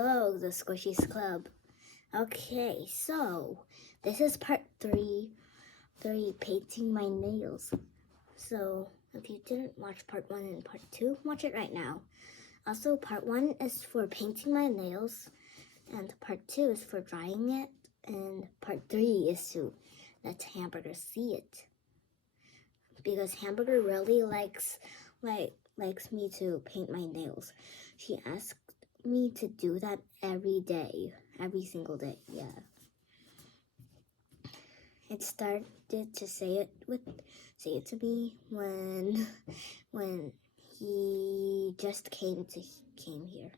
Hello, the Squishies Club. Okay, so this is part three, painting my nails. So if you didn't watch part 1 and part 2, watch it right now. Also, part 1 is for painting my nails, and part 2 is for drying it, and part 3 is to let Hamburger see it. Because Hamburger really likes me to paint my nails. She asked me to do that every day, every single day. Yeah. It started to say it to me when he just came here.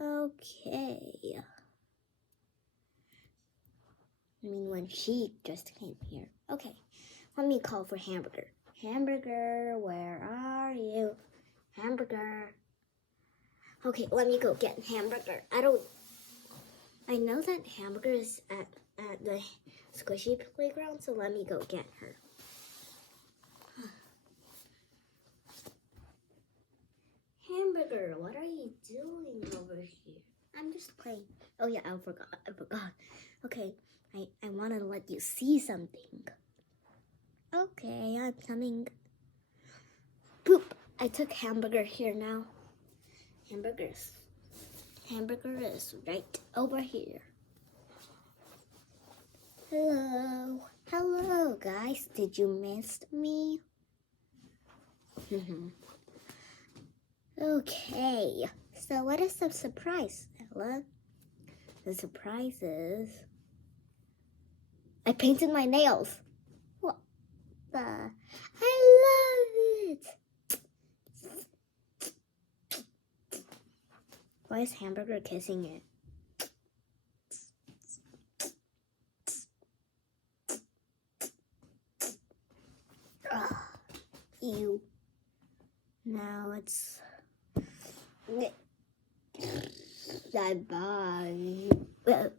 Okay. I mean, when she just came here. Okay. Let me call for Hamburger. Hamburger, where are you? Hamburger. Okay, let me go get Hamburger. I know that Hamburger is at the Squishy playground, so let me go get her. Hamburger, what are you doing over here? I'm just playing. Oh yeah, I forgot. Okay, I want to let you see something. Okay, I'm coming. Boop! I took Hamburger here now. Hamburger is right over here. Hello guys. Did you miss me? Okay, so what is the surprise, Ella? The surprise is I painted my nails. What the? I love it. Why is Hamburger kissing it? Ugh, ew. Now it's bye.